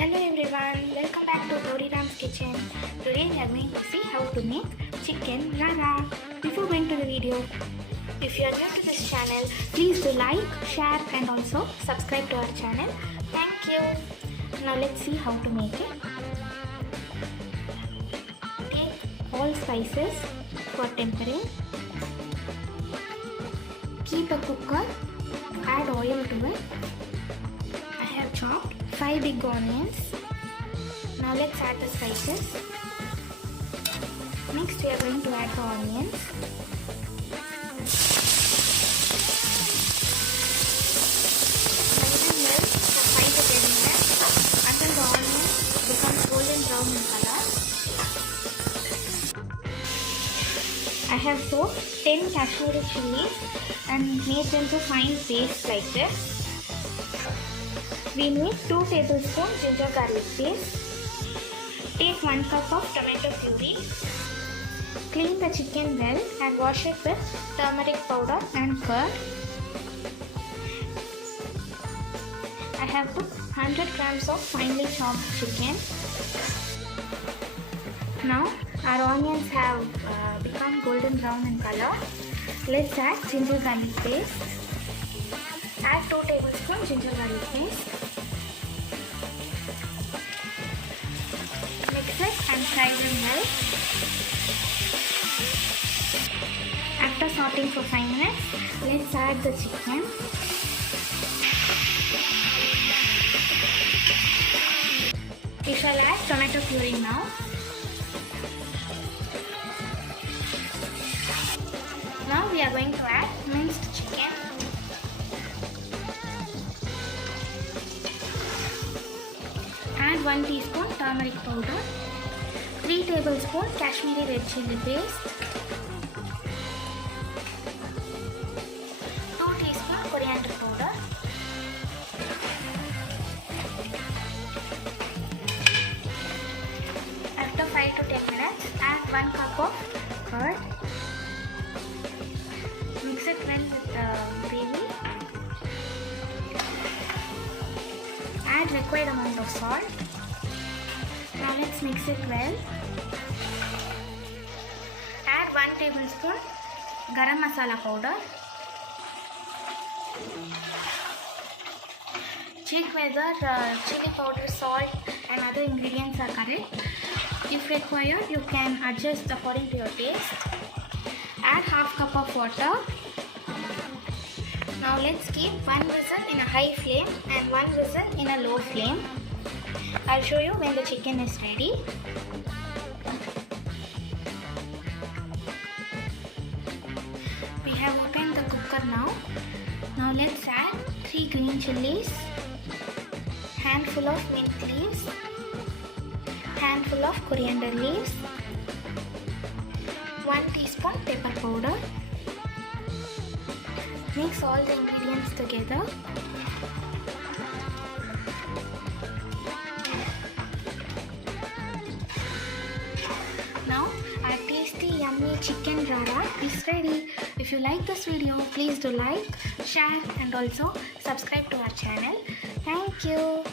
Hello everyone, welcome back to Ram's kitchen. Today we are going to see how to make chicken rara. Before going to the video, if you are new to this channel, please do like, share and also subscribe to our channel. Thank you. Now let's see how to make it. Take all spices for tempering. Keep a cooker, add oil to it. I have chopped 5 big onions. Now let's add the spices. Next we are going to add the onions. Now here for 5 to 10 minutes until the onions become golden brown in color. I have soaked 10 Kashmiri chilies and made them to fine paste like this. We need 2 tablespoons ginger garlic paste. Take 1 cup of tomato puree. Clean the chicken well and wash it with turmeric powder and curd. I have put 100 grams of finely chopped chicken. Now our onions have become golden brown in color. Let's add ginger garlic paste. Add 2 tablespoons ginger garlic paste. Mix it and fry them well. After sauteing for 5 minutes, let's add the chicken. We shall add tomato puree now. Now we are going to add minced chicken. Add 1 teaspoon turmeric powder, 3 tablespoons Kashmiri red chili paste, 2 teaspoons coriander powder, after 5 to 10 minutes, add 1 cup of curd. Mix it well with the gravy. Add required amount of salt. Now let's mix it well. Add 1 tablespoon garam masala powder. Check whether chili powder, salt and other ingredients are correct. If required, you can adjust according to your taste. Add half cup of water. Now let's keep 1 whistle in a high flame and 1 whistle in a low flame. I'll show you when the chicken is ready. We have opened the cooker now. Now let's add 3 green chilies, handful of mint leaves, handful of coriander leaves, 1 teaspoon pepper powder. Mix all the ingredients together. Now our tasty yummy chicken rara is ready. If you like this video, please do like, share and also subscribe to our channel. Thank you.